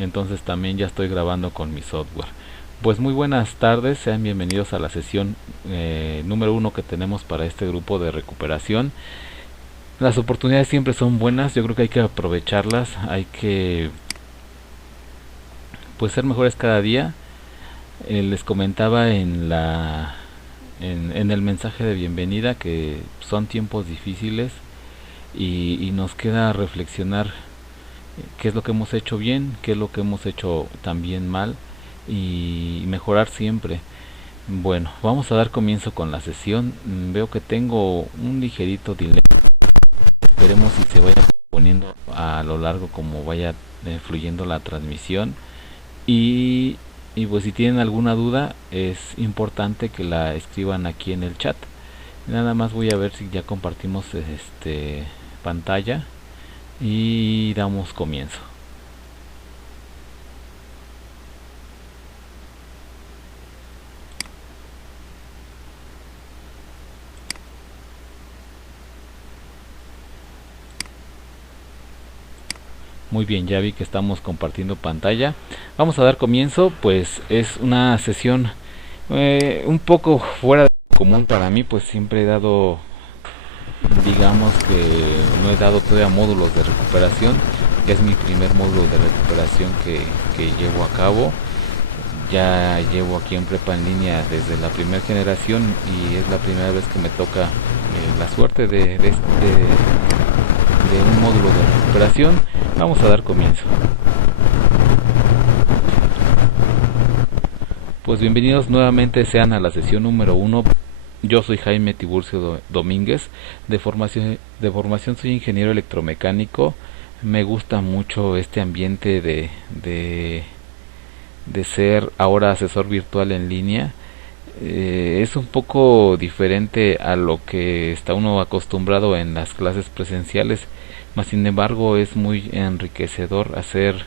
entonces también ya estoy grabando con mi software. Pues muy buenas tardes, sean bienvenidos a la sesión número 1 que tenemos para este grupo de recuperación. Las oportunidades siempre son buenas, yo creo que hay que aprovecharlas, hay que pues ser mejores cada día. Les comentaba en el mensaje de bienvenida que son tiempos difíciles y nos queda reflexionar qué es lo que hemos hecho bien, qué es lo que hemos hecho también mal y mejorar siempre. Bueno, vamos a dar comienzo con la sesión. Veo que tengo un ligerito delay. Esperemos si se vaya poniendo a lo largo como vaya fluyendo la transmisión. Y, y pues si tienen alguna duda es importante que la escriban aquí en el chat. Nada más voy a ver si ya compartimos pantalla y damos comienzo. Muy bien, ya vi que estamos compartiendo pantalla. Vamos a dar comienzo, pues es una sesión un poco fuera de lo común para mí, pues siempre he dado, digamos que no he dado todavía módulos de recuperación. Es mi primer módulo de recuperación que llevo a cabo. Ya llevo aquí en prepa en línea desde la primera generación y es la primera vez que me toca la suerte de un módulo de recuperación. Vamos a dar comienzo. Pues bienvenidos nuevamente sean a la sesión número 1. Yo soy Jaime Tiburcio Domínguez. De formación soy ingeniero electromecánico. Me gusta mucho este ambiente de ser ahora asesor virtual en línea. Es un poco diferente a lo que está uno acostumbrado en las clases presenciales, mas sin embargo es muy enriquecedor hacer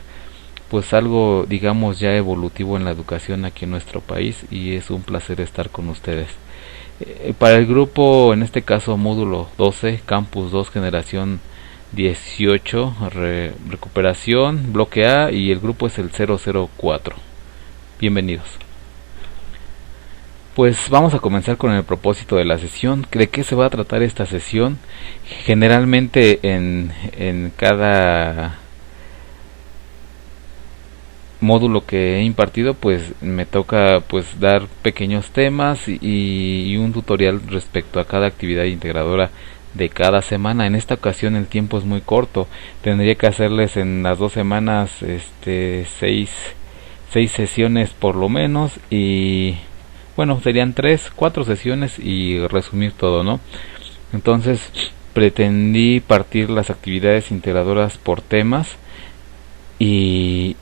pues algo digamos ya evolutivo en la educación aquí en nuestro país y es un placer estar con ustedes. Para el grupo, en este caso módulo 12, Campus 2 Generación 18, recuperación, bloque A y el grupo es el 004. Bienvenidos. Pues vamos a comenzar con el propósito de la sesión. ¿De qué se va a tratar esta sesión? Generalmente en cada módulo que he impartido pues me toca pues dar pequeños temas y un tutorial respecto a cada actividad integradora de cada semana. En esta ocasión el tiempo es muy corto, tendría que hacerles en las 2 semanas seis sesiones por lo menos y bueno serían 3, 4 sesiones y resumir todo, ¿no? Entonces pretendí partir las actividades integradoras por temas y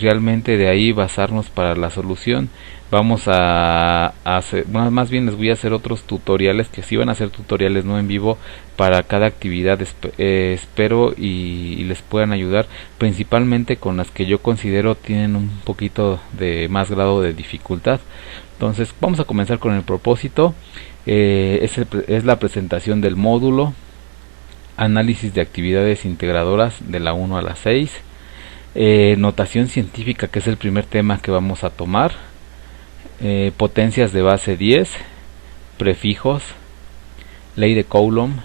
realmente de ahí basarnos para la solución. Vamos a hacer, más bien les voy a hacer otros tutoriales que sí van a ser tutoriales no en vivo para cada actividad. Espero y les puedan ayudar principalmente con las que yo considero tienen un poquito de más grado de dificultad. Entonces vamos a comenzar con el propósito. Es la presentación del módulo, análisis de actividades integradoras de la 1 a la 6, notación científica que es el primer tema que vamos a tomar, potencias de base 10, prefijos, ley de Coulomb,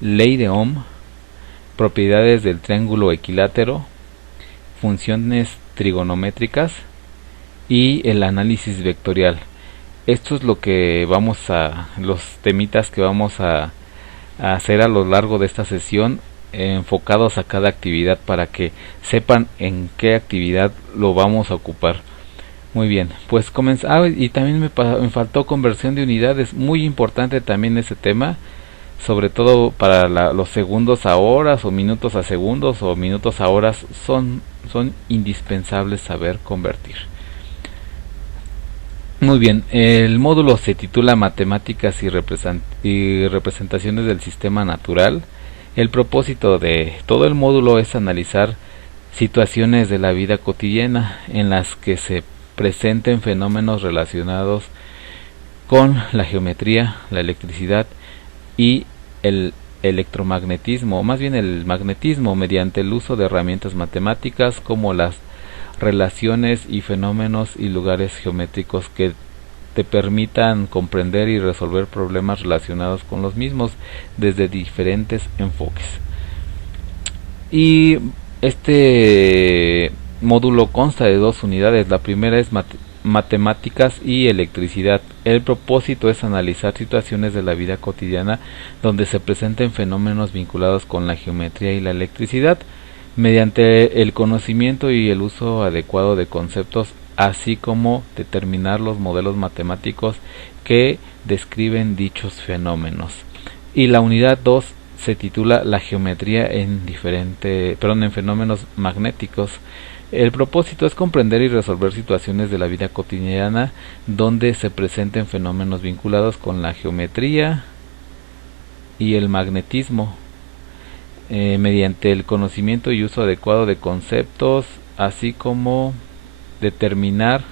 ley de Ohm, propiedades del triángulo equilátero, funciones trigonométricas y el análisis vectorial. Esto es lo que los temitas que vamos a hacer a lo largo de esta sesión enfocados a cada actividad para que sepan en qué actividad lo vamos a ocupar. Muy bien, pues comenzamos. Y también me faltó conversión de unidades, muy importante también ese tema, sobre todo para los segundos a horas o minutos a segundos o minutos a horas, son indispensables saber convertir. Muy bien, el módulo se titula Matemáticas y representaciones del sistema natural. El propósito de todo el módulo es analizar situaciones de la vida cotidiana en las que se presenten fenómenos relacionados con la geometría, la electricidad y electromagnetismo, o más bien el magnetismo, mediante el uso de herramientas matemáticas como las relaciones y fenómenos y lugares geométricos que te permitan comprender y resolver problemas relacionados con los mismos desde diferentes enfoques. Y este módulo consta de dos unidades. La primera es matemáticas y electricidad. El propósito es analizar situaciones de la vida cotidiana donde se presenten fenómenos vinculados con la geometría y la electricidad, mediante el conocimiento y el uso adecuado de conceptos, así como determinar los modelos matemáticos que describen dichos fenómenos. Y la unidad 2 se titula La geometría en fenómenos magnéticos. El propósito es comprender y resolver situaciones de la vida cotidiana donde se presenten fenómenos vinculados con la geometría y el magnetismo, mediante el conocimiento y uso adecuado de conceptos, así como determinar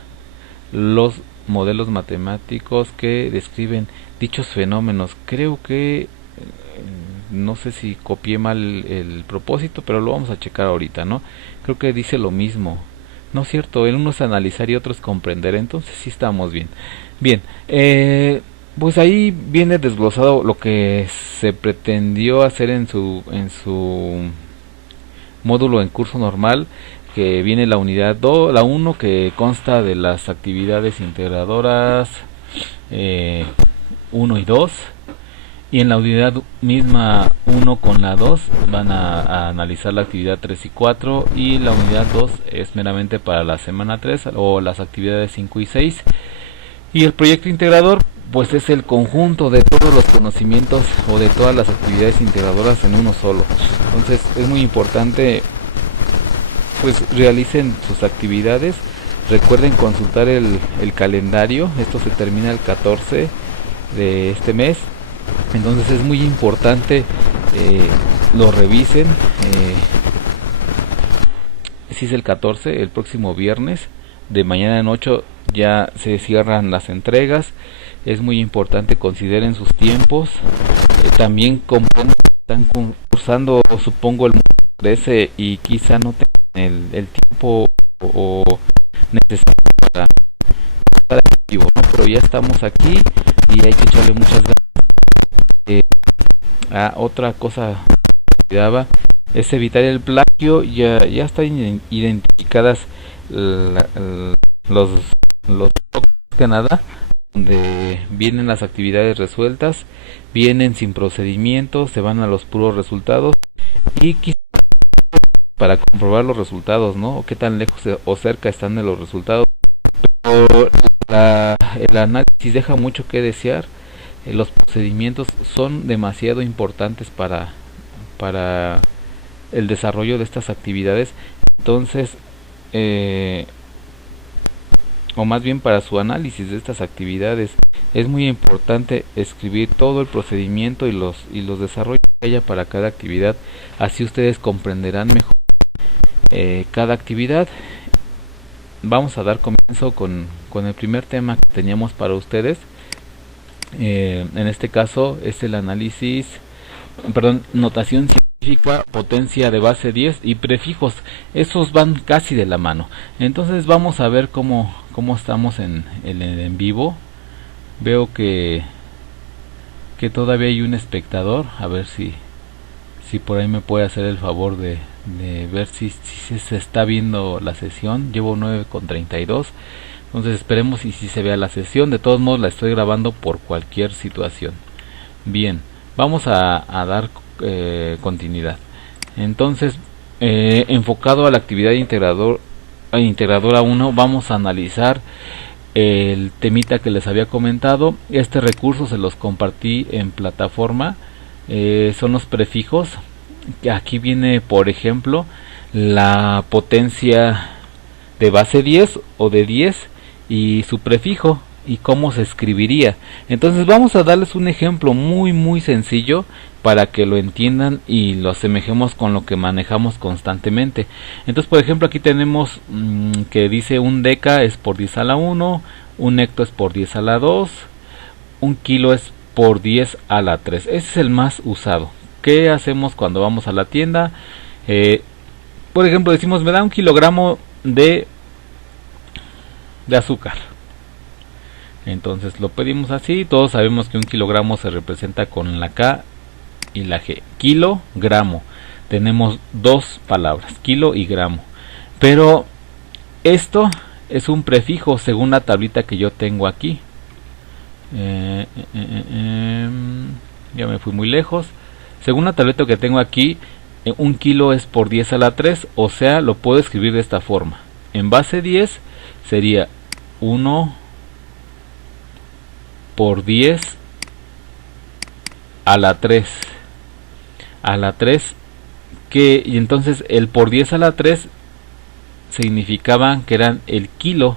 los modelos matemáticos que describen dichos fenómenos. Creo que no sé si copié mal el propósito, pero lo vamos a checar ahorita, ¿no? Creo que dice lo mismo. No es cierto, el uno es analizar y otro es comprender, entonces sí estamos bien. Bien, pues ahí viene desglosado lo que se pretendió hacer en su módulo en curso normal, que viene la unidad 2, la 1, que consta de las actividades integradoras 1 y 2, y en la unidad misma 1 con la 2 van a analizar la actividad 3 y 4, y la unidad 2 es meramente para la semana 3 o las actividades 5 y 6. Y el proyecto integrador pues es el conjunto de todos los conocimientos o de todas las actividades integradoras en uno solo. Entonces es muy importante pues realicen sus actividades. Recuerden consultar el calendario, esto se termina el 14 de este mes, entonces es muy importante lo revisen. Si es el 14, el próximo viernes, de mañana en 8 ya se cierran las entregas. Es muy importante, consideren sus tiempos. También están cursando, supongo, el módulo 13 y quizá no tengan el tiempo o necesario para estar activo, ¿no? Pero ya estamos aquí y hay que echarle muchas ganas. Otra cosa que olvidaba es evitar el plagio. Ya están identificadas los que nada, donde vienen las actividades resueltas, vienen sin procedimiento, se van a los puros resultados, y quizás para comprobar los resultados, ¿no? O qué tan lejos o cerca están de los resultados. Pero el análisis deja mucho que desear. Los procedimientos son demasiado importantes para el desarrollo de estas actividades. Entonces, o más bien para su análisis de estas actividades, es muy importante escribir todo el procedimiento y los desarrollos que haya para cada actividad. Así ustedes comprenderán mejor cada actividad. Vamos a dar comienzo con el primer tema que teníamos para ustedes. En este caso es el notación científica, potencia de base 10 y prefijos. Esos van casi de la mano. Entonces vamos a ver cómo estamos en vivo. Veo que todavía hay un espectador. A ver si por ahí me puede hacer el favor de ver si se está viendo la sesión. Llevo 9:32. Entonces esperemos y si se vea la sesión. De todos modos la estoy grabando por cualquier situación. Bien, vamos a dar continuidad. Entonces, enfocado a la actividad integradora 1, vamos a analizar el temita que les había comentado. Este recurso se los compartí en plataforma. Son los prefijos. Aquí viene, por ejemplo, la potencia de base 10 o de 10 y su prefijo y cómo se escribiría. Entonces vamos a darles un ejemplo muy sencillo para que lo entiendan y lo asemejemos con lo que manejamos constantemente. Entonces, por ejemplo, aquí tenemos que dice un deca es por 10 a la 1, un hecto es por 10 a la 2, un kilo es por 10 a la 3. Ese es el más usado. ¿Qué hacemos cuando vamos a la tienda? Por ejemplo, decimos, me da 1 kilogramo de azúcar. Entonces lo pedimos así. Todos sabemos que 1 kilogramo se representa con la K y la G. Kilogramo. Tenemos dos palabras, kilo y gramo. Pero esto es un prefijo según la tablita que yo tengo aquí. Ya me fui muy lejos. Según la tableta que tengo aquí, 1 kilo es por 10 a la 3, o sea, lo puedo escribir de esta forma. En base 10 sería 1 por 10 a la 3. A la 3, y entonces el por 10 a la 3 significaban que eran el kilo.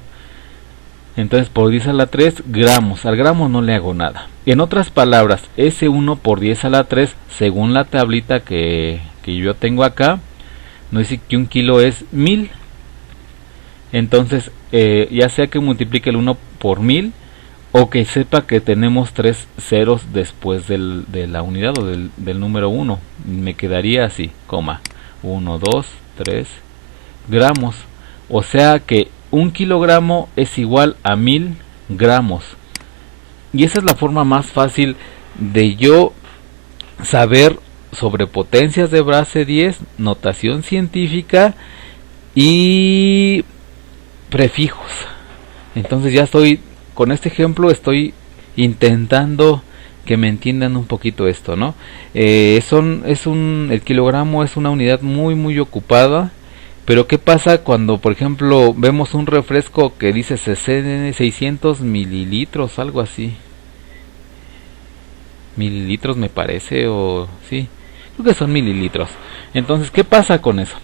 Entonces por 10 a la 3 gramos. Al gramo no le hago nada. En otras palabras, ese 1 por 10 a la 3, según la tablita que yo tengo acá, nos dice que 1 kilo es 1000. Entonces, ya sea que multiplique el 1 por 1000 o que sepa que tenemos 3 ceros después de la unidad o del número 1. Me quedaría así, 1, 2, 3 gramos. O sea que 1 kilogramo es igual a 1000 gramos. Y esa es la forma más fácil de yo saber sobre potencias de base 10, notación científica y prefijos. Entonces ya estoy, con este ejemplo estoy intentando que me entiendan un poquito esto, ¿no? El kilogramo es una unidad muy ocupada. Pero ¿qué pasa cuando, por ejemplo, vemos un refresco que dice 600 mililitros, algo así? Mililitros me parece, o sí, creo que son mililitros. Entonces, ¿qué pasa con eso?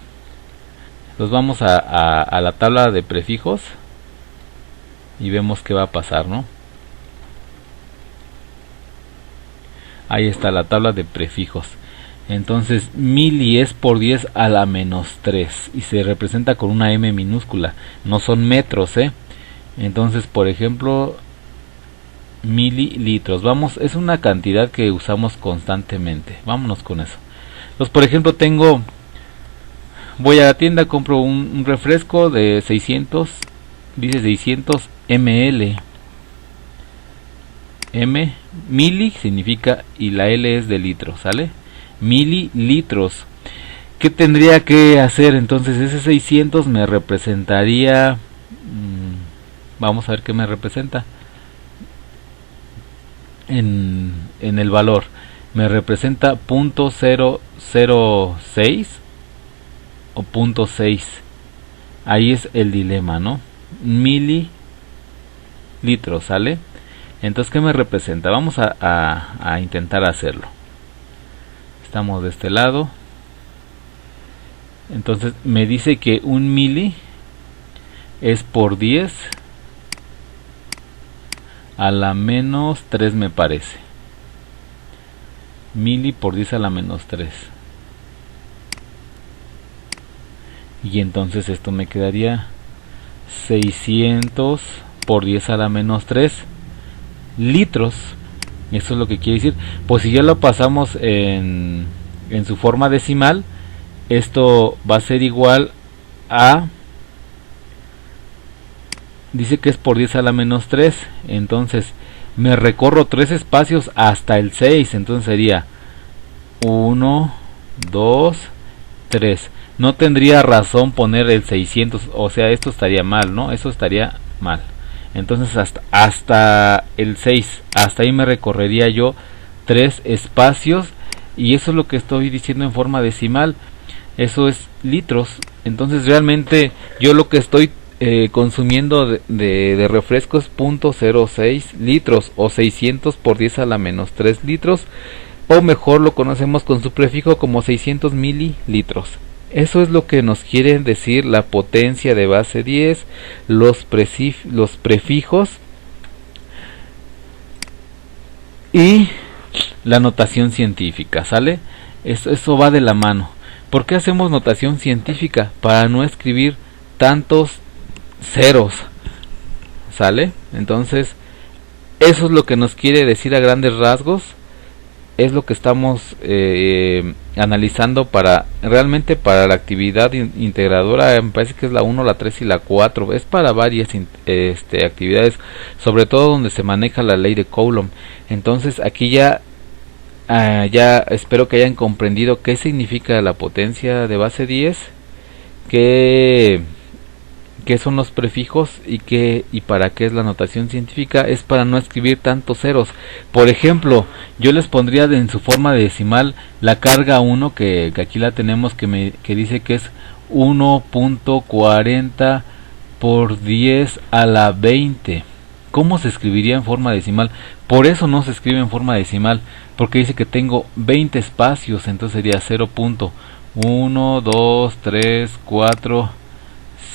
Nos vamos a la tabla de prefijos y vemos qué va a pasar, ¿no? Ahí está la tabla de prefijos. Entonces mili es por 10 a la menos 3 y se representa con una M minúscula, no son metros, Entonces, por ejemplo, mililitros, es una cantidad que usamos constantemente. Vámonos con eso. Entonces, por ejemplo, voy a la tienda, compro un refresco de 600, dice 600 ml. Mili significa y la L es de litro, ¿sale? Mililitros. ¿Qué tendría que hacer? Entonces ese 600 me representaría, vamos a ver qué me representa en el valor. Me representa .006 o .6. Ahí es el dilema, ¿no? Mililitros, ¿sale? Entonces, ¿qué me representa? Vamos a intentar hacerlo. Estamos de este lado. Entonces me dice que 1 mili es por 10 a la menos 3, me parece. Mili por 10 a la menos 3. Y entonces esto me quedaría 600 por 10 a la menos 3 litros. Eso es lo que quiere decir. Pues si ya lo pasamos en su forma decimal, esto va a ser igual a, dice que es por 10 a la menos 3, entonces me recorro 3 espacios hasta el 6, entonces sería 1, 2, 3. No tendría razón poner el 600, o sea, esto estaría mal, ¿no? Eso estaría mal. Entonces hasta el 6, hasta ahí me recorrería yo 3 espacios, y eso es lo que estoy diciendo en forma decimal. Eso es litros. Entonces realmente yo lo que estoy consumiendo de refresco es .06 litros o 600 por 10 a la menos 3 litros, o mejor lo conocemos con su prefijo como 600 mililitros. Eso es lo que nos quieren decir la potencia de base 10, los prefijos y la notación científica, ¿sale? Eso va de la mano. ¿Por qué hacemos notación científica? Para no escribir tantos ceros, ¿sale? Entonces, eso es lo que nos quiere decir a grandes rasgos es lo que estamos analizando para realmente para la actividad integradora. Me parece que es la 1, la 3 y la 4. Es para varias actividades, sobre todo donde se maneja la ley de Coulomb. Entonces aquí ya espero que hayan comprendido qué significa la potencia de base 10, qué son los prefijos y para qué es la notación científica. Es para no escribir tantos ceros. Por ejemplo, yo les pondría en su forma decimal la carga 1, que aquí la tenemos, que dice que es 1.40 por 10 a la 20. ¿Cómo se escribiría en forma decimal? Por eso no se escribe en forma decimal, porque dice que tengo 20 espacios, entonces sería 0.1, 2, 3, 4,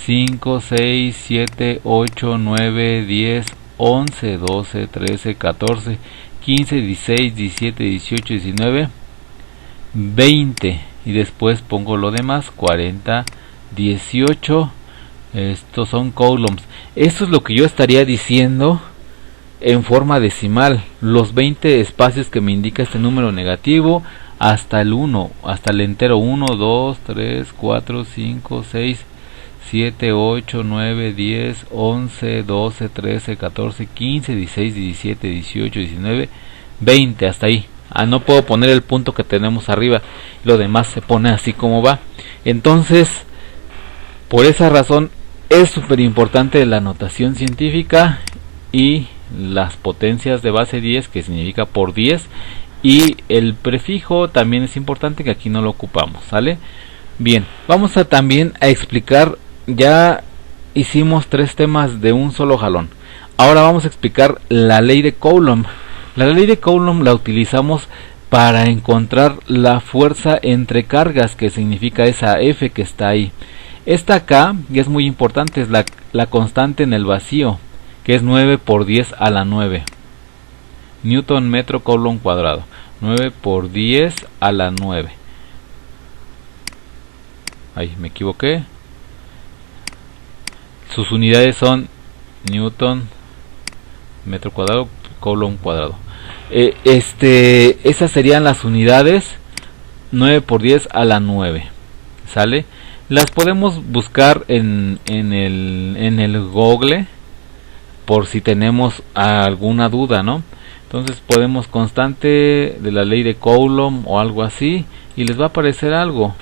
5, 6, 7, 8, 9, 10, 11, 12, 13, 14, 15, 16, 17, 18, 19, 20. Y después pongo lo demás, 40, 18. Estos son coulombs. Eso es lo que yo estaría diciendo en forma decimal. Los 20 espacios que me indica este número negativo hasta el 1, hasta el entero 1, 2, 3, 4, 5, 6, 7, 8, 9, 10, 11, 12, 13, 14, 15, 16, 17, 18, 19, 20, hasta ahí. No puedo poner el punto que tenemos arriba, lo demás se pone así como va. Entonces, por esa razón es súper importante la notación científica y las potencias de base 10, que significa por 10, y el prefijo también es importante, que aquí no lo ocupamos, ¿sale? Bien, vamos a también a explicar. Ya hicimos 3 temas de un solo jalón. Ahora vamos a explicar la ley de Coulomb. La ley de Coulomb la utilizamos para encontrar la fuerza entre cargas, que significa esa F que está ahí. Esta acá, y es muy importante, es la constante en el vacío, que es 9 por 10 a la 9. Newton metro Coulomb cuadrado. 9 por 10 a la 9. Ahí me equivoqué. Sus unidades son Newton metro cuadrado Coulomb cuadrado. Esas serían las unidades. 9 por 10 a la 9. ¿Sale? Las podemos buscar en el Google, por si tenemos alguna duda, ¿no? Entonces podemos constante de la ley de Coulomb o algo así, y les va a aparecer algo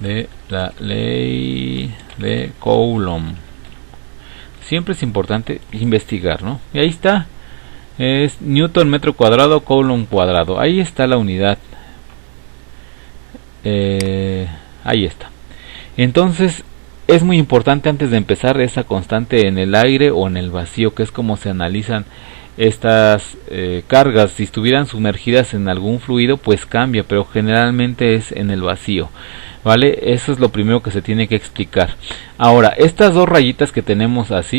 de la ley de Coulomb. Siempre es importante investigar, ¿no? Y ahí está, es Newton metro cuadrado Coulomb cuadrado. Ahí está la unidad. Ahí está. Entonces es muy importante, antes de empezar, esa constante en el aire o en el vacío, que es como se analizan estas cargas. Si estuvieran sumergidas en algún fluido, pues cambia, pero generalmente es en el vacío, ¿vale? Eso es lo primero que se tiene que explicar. Ahora, estas dos rayitas que tenemos así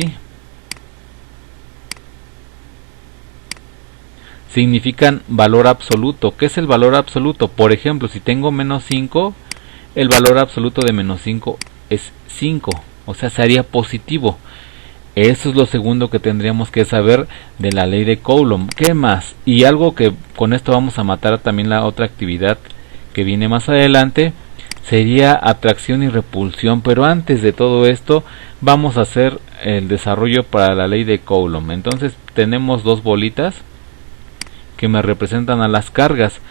significan valor absoluto. ¿Qué es el valor absoluto? Por ejemplo, si tengo menos 5, el valor absoluto de menos 5 es 5, o sea, sería positivo. Eso es lo segundo que tendríamos que saber de la ley de Coulomb. ¿Qué más? Y algo que con esto vamos a matar también la otra actividad que viene más adelante, sería atracción y repulsión. Pero antes de todo esto vamos a hacer el desarrollo para la ley de Coulomb. Entonces tenemos dos bolitas que me representan a las cargas.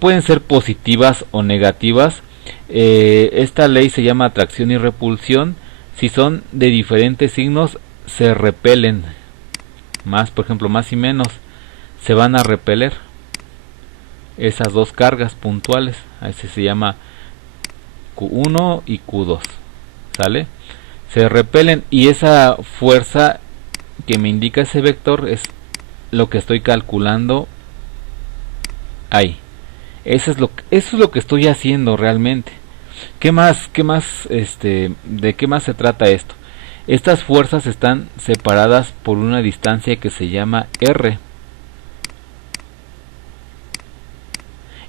Pueden ser positivas o negativas. Esta ley se llama atracción y repulsión. Si son de diferentes signos, se repelen. Más, por ejemplo, más y menos, se van a repeler esas dos cargas puntuales. Ese se llama Q1 y Q2, ¿sale? Se repelen, y esa fuerza que me indica ese vector es lo que estoy calculando ahí. Eso es lo que estoy haciendo realmente. ¿Qué más? ¿De qué más se trata esto? Estas fuerzas están separadas por una distancia que se llama R.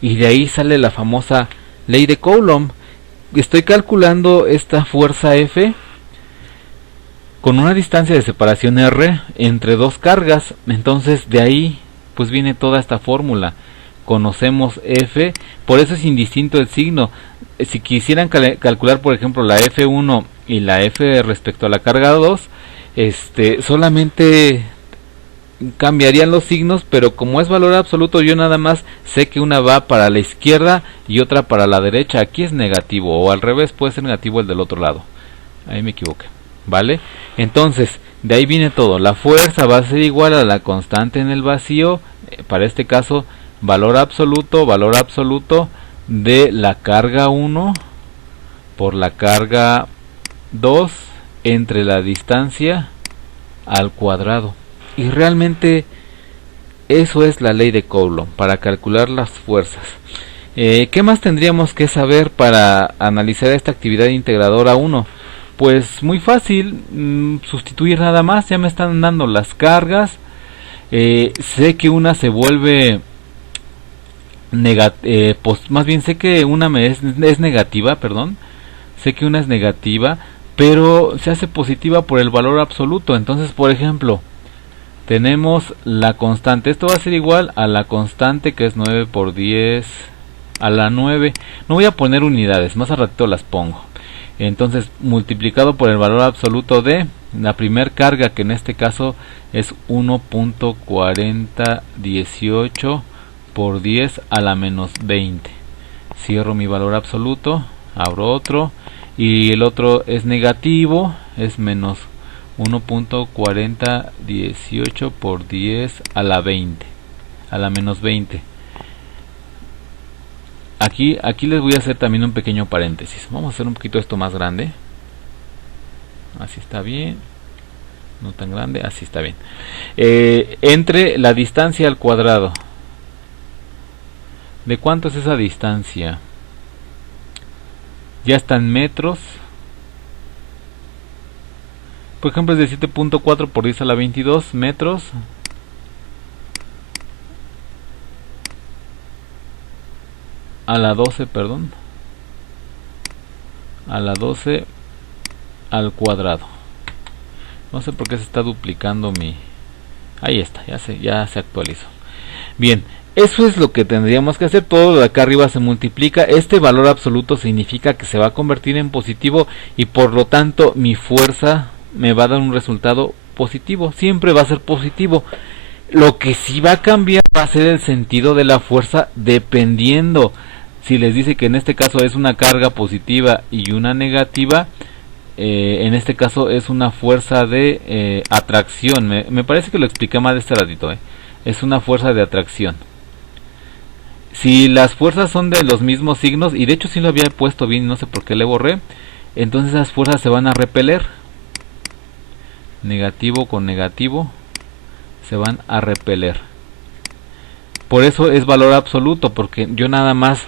Y de ahí sale la famosa ley de Coulomb. Estoy calculando esta fuerza F con una distancia de separación r entre dos cargas. Entonces de ahí pues viene toda esta fórmula. Conocemos F, por eso es indistinto el signo. Si quisieran calcular por ejemplo la F1 y la F respecto a la carga 2, solamente cambiarían los signos, pero como es valor absoluto, yo nada más sé que una va para la izquierda y otra para la derecha. Aquí es negativo, o al revés, puede ser negativo el del otro lado. Ahí me equivoqué, ¿vale? Entonces, de ahí viene todo. La fuerza va a ser igual a la constante en el vacío, para este caso, valor absoluto de la carga 1 por la carga 2 entre la distancia al cuadrado. Y realmente eso es la ley de Coulomb para calcular las fuerzas. ¿Qué más tendríamos que saber para analizar esta actividad integradora 1? Pues muy fácil, sustituir nada más. Ya me están dando las cargas. Sé que una se vuelve más bien sé que una es negativa, perdón. Sé que una es negativa, pero se hace positiva por el valor absoluto. Entonces, por ejemplo, tenemos la constante. Esto va a ser igual a la constante, que es 9 por 10 a la 9. No voy a poner unidades, más a ratito las pongo. Entonces, multiplicado por el valor absoluto de la primer carga, que en este caso es 1.4018 por 10 a la menos 20. Cierro mi valor absoluto, abro otro, y el otro es negativo, es menos 1.4018 por 10 a la 20, a la menos 20. Aquí les voy a hacer también un pequeño paréntesis. Vamos a hacer un poquito esto más grande. Así está bien. No tan grande, así está bien. Entre la distancia al cuadrado. ¿De cuánto es esa distancia? Ya está en metros. Por ejemplo es de 7.4 por 10 a la 22 metros. A la 12, perdón. A la 12 al cuadrado. No sé por qué se está duplicando mi... Ahí está, ya se actualizó. Bien, eso es lo que tendríamos que hacer. Todo lo de acá arriba se multiplica. Este valor absoluto significa que se va a convertir en positivo, y por lo tanto mi fuerza me va a dar un resultado positivo. Siempre va a ser positivo. Lo que sí va a cambiar va a ser el sentido de la fuerza, dependiendo si les dice que en este caso es una carga positiva y una negativa. En este caso es una fuerza de atracción. Me parece que lo expliqué mal este ratito. Es una fuerza de atracción. Si las fuerzas son de los mismos signos, y de hecho sí lo había puesto bien, no sé por qué le borré, entonces esas fuerzas se van a repeler. Negativo con negativo se van a repeler. Por eso es valor absoluto, porque yo nada más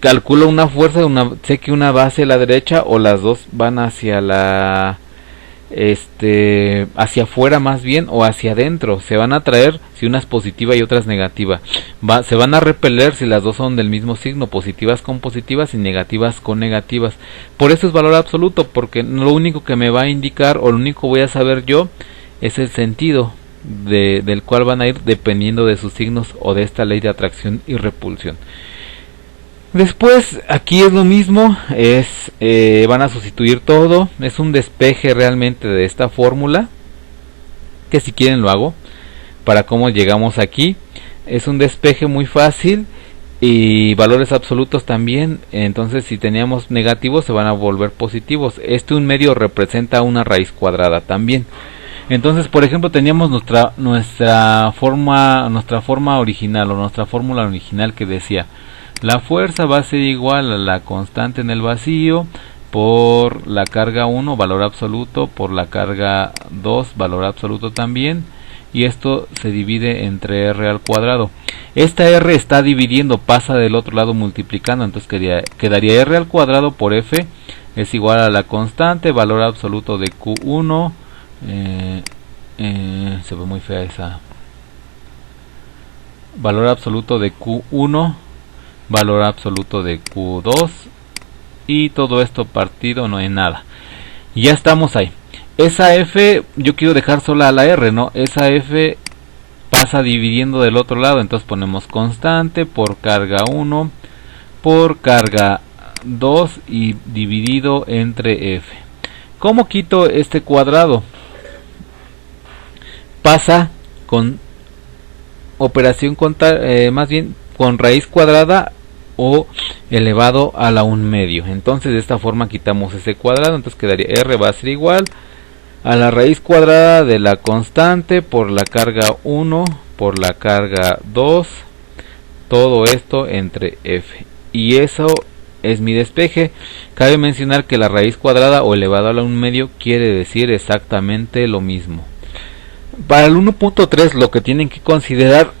calculo una fuerza, sé que una va hacia la derecha, o las dos van hacia la hacia afuera más bien, o hacia adentro. Se van a atraer si una es positiva y otra es negativa. Se van a repeler si las dos son del mismo signo, positivas con positivas y negativas con negativas. Por eso es valor absoluto, porque lo único que me va a indicar, o lo único que voy a saber yo, es el sentido del cual van a ir dependiendo de sus signos, o de esta ley de atracción y repulsión. Después aquí es lo mismo, van a sustituir todo. Es un despeje realmente de esta fórmula, que si quieren lo hago para cómo llegamos aquí. Es un despeje muy fácil, y valores absolutos también. Entonces si teníamos negativos se van a volver positivos. Un medio representa una raíz cuadrada también. Entonces, por ejemplo, teníamos nuestra forma original, o nuestra fórmula original, que decía: la fuerza va a ser igual a la constante en el vacío por la carga 1, valor absoluto, por la carga 2, valor absoluto también, y esto se divide entre r al cuadrado. Esta r está dividiendo, pasa del otro lado multiplicando, entonces quedaría r al cuadrado por f es igual a la constante, valor absoluto de q1, se ve muy fea esa, valor absoluto de q1, valor absoluto de Q2, y todo esto partido no en nada. Y ya estamos ahí. Esa F yo quiero dejar sola a la R, ¿no? Esa F pasa dividiendo del otro lado, entonces ponemos constante por carga 1 por carga 2 y dividido entre F. ¿Cómo quito este cuadrado? Pasa con operación más bien con raíz cuadrada o elevado a la 1 medio. Entonces de esta forma quitamos ese cuadrado, entonces quedaría R va a ser igual a la raíz cuadrada de la constante por la carga 1 por la carga 2, todo esto entre F. Y eso es mi despeje. Cabe mencionar que la raíz cuadrada o elevado a la 1 medio quiere decir exactamente lo mismo. Para el 1.3 lo que tienen que considerar,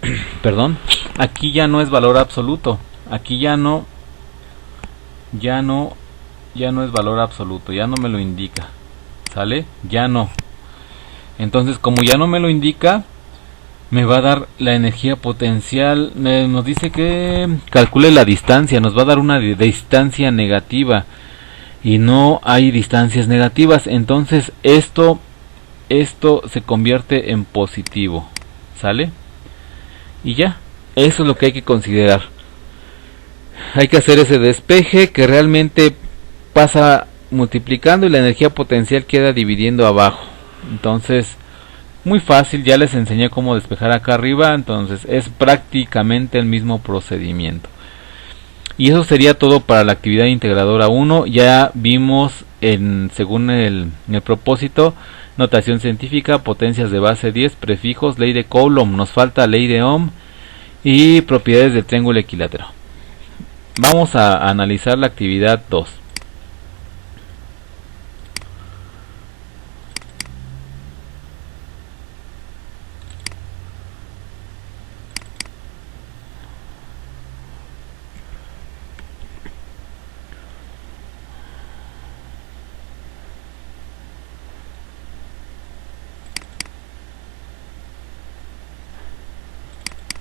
perdón, aquí ya no es valor absoluto. Aquí ya no es valor absoluto, ya no me lo indica. ¿Sale? Ya no. Entonces, como ya no me lo indica, me va a dar la energía potencial. Nos dice que calcule la distancia. Nos va a dar una distancia negativa. Y no hay distancias negativas. Entonces, esto se convierte en positivo. ¿Sale? Y ya. Eso es lo que hay que considerar. Hay que hacer ese despeje que realmente pasa multiplicando y la energía potencial queda dividiendo abajo. Entonces, muy fácil, ya les enseñé cómo despejar acá arriba, entonces es prácticamente el mismo procedimiento. Y eso sería todo para la actividad integradora 1. Ya vimos según el propósito, notación científica, potencias de base 10, prefijos, ley de Coulomb, nos falta ley de Ohm y propiedades del triángulo equilátero. Vamos a analizar la actividad 2.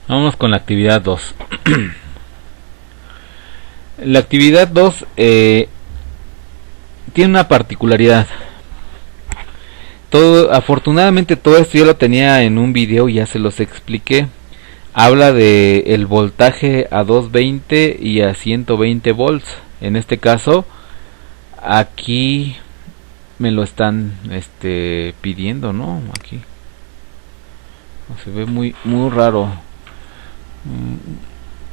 Vamos con la actividad 2. La actividad 2 tiene una particularidad. Afortunadamente todo esto ya lo tenía en un video, ya se los expliqué. Habla de el voltaje a 220 y a 120 volts. En este caso, aquí me lo están pidiendo, ¿no? Aquí se ve muy raro.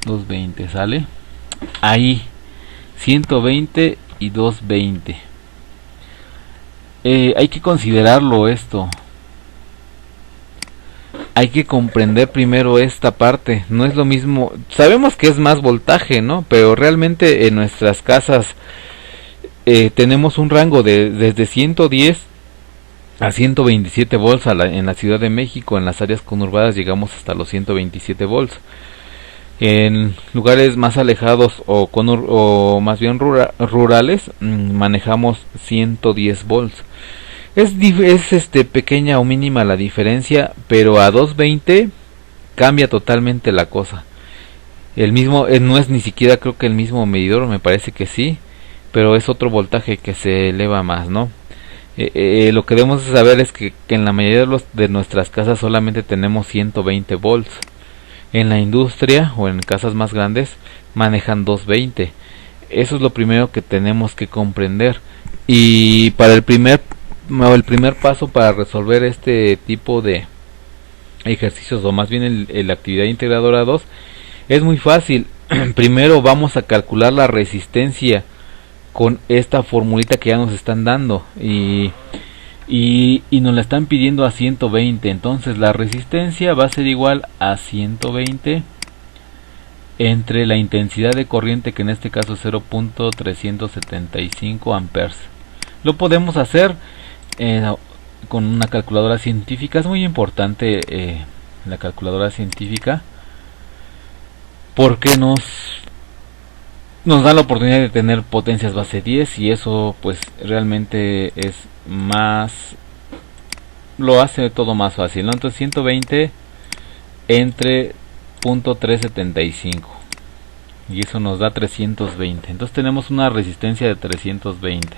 220, ¿sale? Ahí 120 y 220. Hay que considerarlo esto. Hay que comprender primero esta parte. No es lo mismo. Sabemos que es más voltaje, ¿no? Pero realmente en nuestras casas tenemos un rango desde 110 a 127 volts en la Ciudad de México. En las áreas conurbadas llegamos hasta los 127 volts. En lugares más alejados o más bien rurales manejamos 110 volts. Es pequeña o mínima la diferencia, pero a 220 cambia totalmente la cosa. El mismo no es ni siquiera, creo que el mismo medidor, me parece que sí, pero es otro voltaje que se eleva más, ¿no? Lo que debemos saber es que en la mayoría de nuestras casas solamente tenemos 120 volts. En la industria o en casas más grandes manejan 220. Eso es lo primero que tenemos que comprender. Y para el primer paso para resolver este tipo de ejercicios, o más bien la actividad integradora 2, es muy fácil. Primero vamos a calcular la resistencia con esta formulita que ya nos están dando y nos la están pidiendo a 120. Entonces la resistencia va a ser igual a 120 entre la intensidad de corriente, que en este caso es 0.375 amperes. Lo podemos hacer con una calculadora científica. Es muy importante la calculadora científica porque nos da la oportunidad de tener potencias base 10 y eso pues realmente es más, lo hace todo más fácil, ¿no? Entonces 120 entre 0.375 y eso nos da 320. Entonces tenemos una resistencia de 320.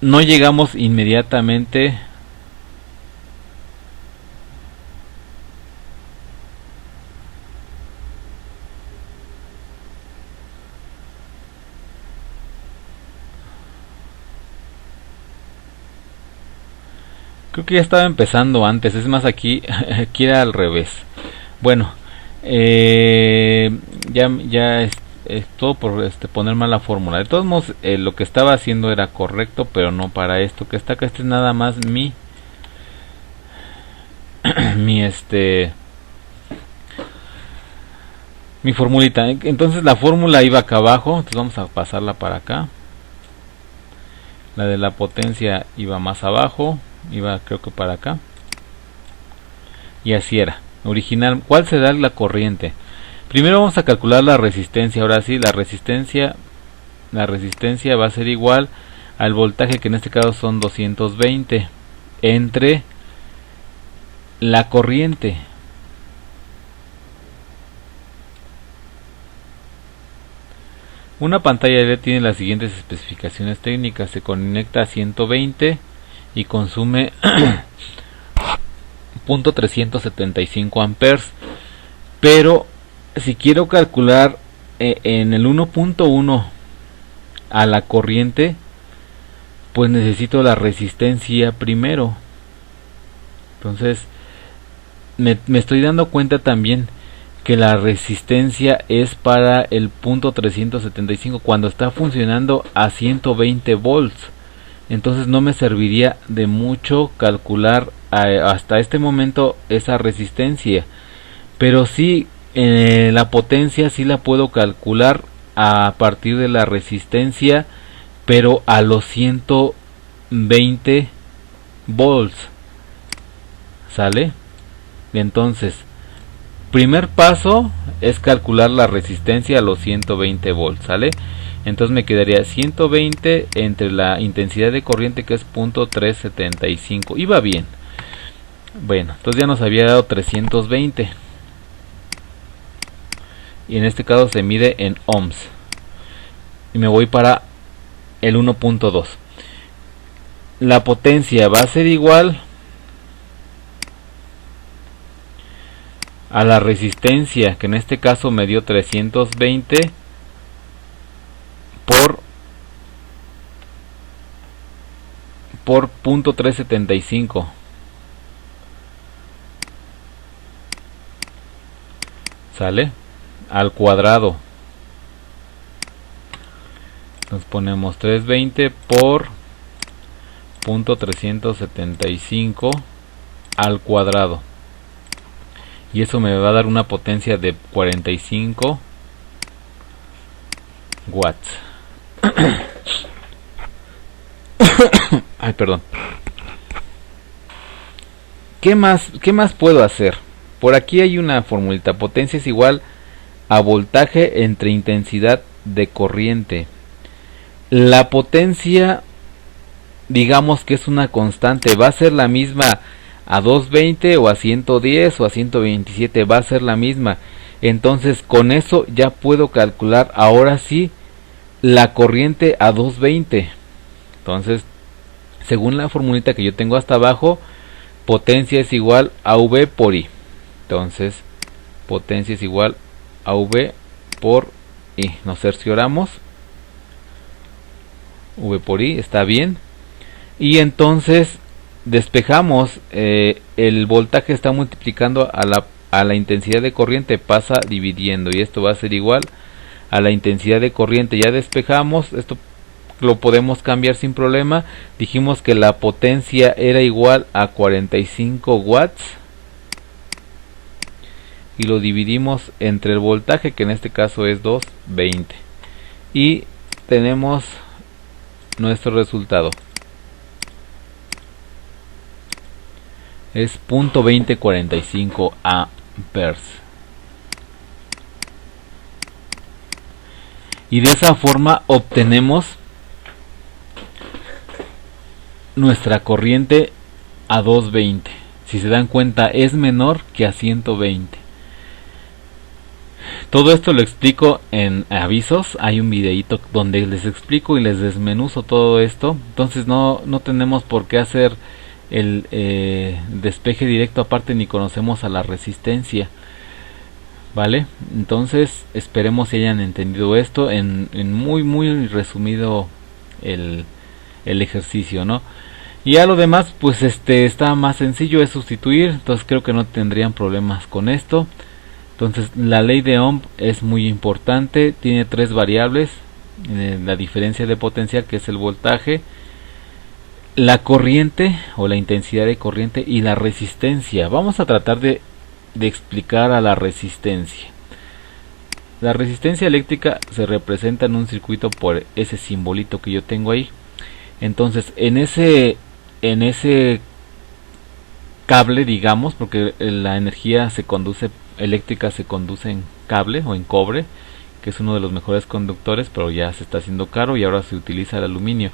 no llegamos inmediatamente creo que ya estaba empezando antes, es más aquí era al revés. Bueno, ya es todo por poner mal la fórmula. De todos modos, lo que estaba haciendo era correcto, pero no para esto que está acá. Este es nada más mi mi formulita. Entonces la fórmula iba acá abajo, entonces vamos a pasarla para acá. La de la potencia iba más abajo, iba creo que para acá. Y así era. Original, ¿cuál será la corriente? Primero vamos a calcular la resistencia. Ahora sí, la resistencia va a ser igual al voltaje, que en este caso son 220, entre la corriente. Una pantalla LED tiene las siguientes especificaciones técnicas. Se conecta a 120 y consume 0.375 amperes. Pero si quiero calcular en el 1.1 a la corriente, pues necesito la resistencia primero. Entonces me estoy dando cuenta también que la resistencia es para el punto 375 cuando está funcionando a 120 volts. Entonces no me serviría de mucho calcular hasta este momento esa resistencia, pero sí la potencia sí la puedo calcular a partir de la resistencia, pero a los 120 volts. ¿Sale? Entonces primer paso es calcular la resistencia a los 120 volts, ¿sale? Entonces me quedaría 120 entre la intensidad de corriente, que es 0.375. Iba bien. Bueno, entonces ya nos había dado 320. Y en este caso se mide en ohms. Y me voy para el 1.2. La potencia va a ser igual a la resistencia, que en este caso me dio 320 por 0.375. ¿Sale? Al cuadrado. Entonces ponemos 320 por 0.375 al cuadrado. Y eso me va a dar una potencia de 45 watts. Ay, perdón. ¿Qué más puedo hacer? Por aquí hay una formulita. Potencia es igual a voltaje entre intensidad de corriente. La potencia, digamos que es una constante. Va a ser la misma a 220 o a 110 o a 127. Va a ser la misma. Entonces con eso ya puedo calcular ahora sí la corriente a 220. Entonces, según la formulita que yo tengo hasta abajo, potencia es igual a V por I. Entonces, potencia es igual a V por I. Nos cercioramos. V por I está bien. Y entonces despejamos. El voltaje está multiplicando a la intensidad de corriente. Pasa dividiendo. Y esto va a ser igual a la intensidad de corriente. Ya despejamos. Esto lo podemos cambiar sin problema. Dijimos que la potencia era igual a 45 watts. Y lo dividimos entre el voltaje, que en este caso es 220. Y tenemos nuestro resultado. Es 0.2045 amperes. Y de esa forma obtenemos nuestra corriente a 220. Si se dan cuenta, es menor que a 120. Todo esto lo explico en avisos. Hay un videíto donde les explico y les desmenuzo todo esto. Entonces no tenemos por qué hacer el despeje directo aparte, ni conocemos a la resistencia. Vale, entonces esperemos si hayan entendido esto en muy resumido el ejercicio, ¿no? Y ya lo demás pues está más sencillo, es sustituir. Entonces creo que no tendrían problemas con esto. Entonces la ley de Ohm es muy importante, tiene tres variables: la diferencia de potencial, que es el voltaje, la corriente o la intensidad de corriente, y la resistencia. Vamos a tratar de explicar a la resistencia. La resistencia eléctrica se representa en un circuito por ese simbolito que yo tengo ahí. Entonces en ese cable, digamos, porque la energía eléctrica se conduce en cable o en cobre, que es uno de los mejores conductores, pero ya se está haciendo caro y ahora se utiliza el aluminio.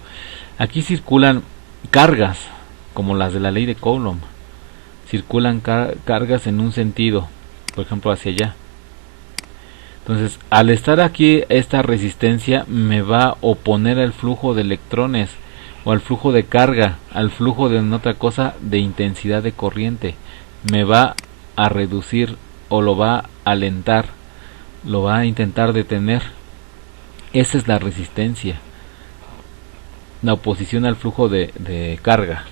Aquí circulan cargas como las de la ley de Coulomb. Circulan cargas en un sentido, por ejemplo hacia allá. Entonces al estar aquí, esta resistencia me va a oponer al flujo de electrones o al flujo de carga, al flujo de otra cosa, de intensidad de corriente. Me va a reducir o lo va a alentar, lo va a intentar detener. Esa es la resistencia, la oposición al flujo de carga.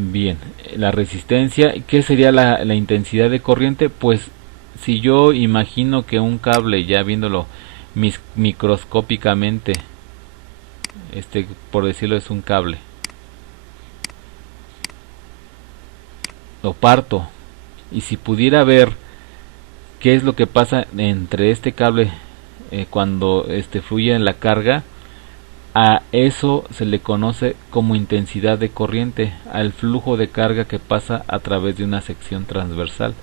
Bien, la resistencia, ¿qué sería la intensidad de corriente? Pues si yo imagino que un cable, ya viéndolo microscópicamente, por decirlo, es un cable, lo parto, y si pudiera ver qué es lo que pasa entre este cable cuando fluye en la carga, a eso se le conoce como intensidad de corriente, al flujo de carga que pasa a través de una sección transversal.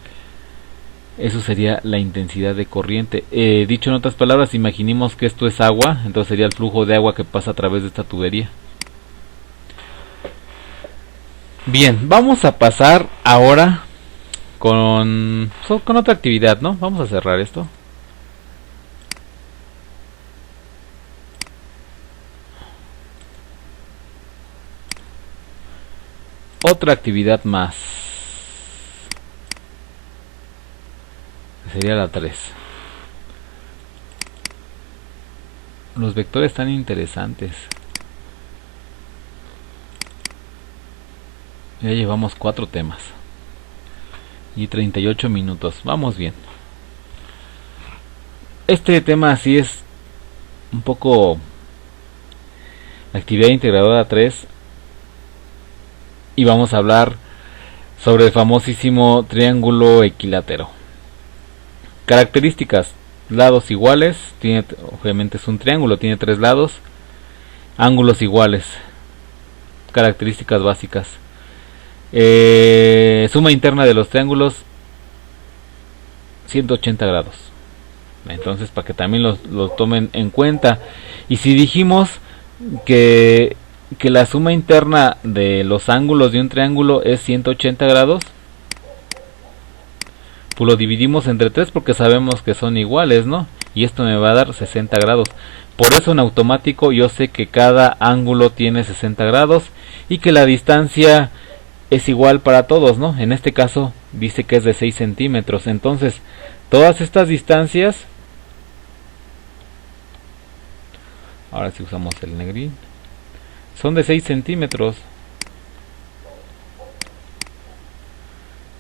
Eso sería la intensidad de corriente. Dicho en otras palabras, imaginemos que esto es agua, entonces sería el flujo de agua que pasa a través de esta tubería. Bien, vamos a pasar ahora con otra actividad, ¿no? Vamos a cerrar esto. Otra actividad más. Sería la 3. Los vectores están interesantes. Ya llevamos 4 temas y 38 minutos. Vamos bien. Este tema sí es un poco actividad integradora 3. Y vamos a hablar sobre el famosísimo triángulo equilátero. Características: lados iguales, obviamente es un triángulo, tiene 3 lados. Ángulos iguales. Características básicas: suma interna de los triángulos 180 grados. Entonces, para que también lo tomen en cuenta. Y si dijimos que la suma interna de los ángulos de un triángulo es 180 grados, pues lo dividimos entre 3 porque sabemos que son iguales, ¿no? Y esto me va a dar 60 grados. Por eso en automático yo sé que cada ángulo tiene 60 grados y que la distancia es igual para todos, ¿no? En este caso dice que es de 6 centímetros. Entonces todas estas distancias, ahora si usamos el negrín, son de 6 centímetros.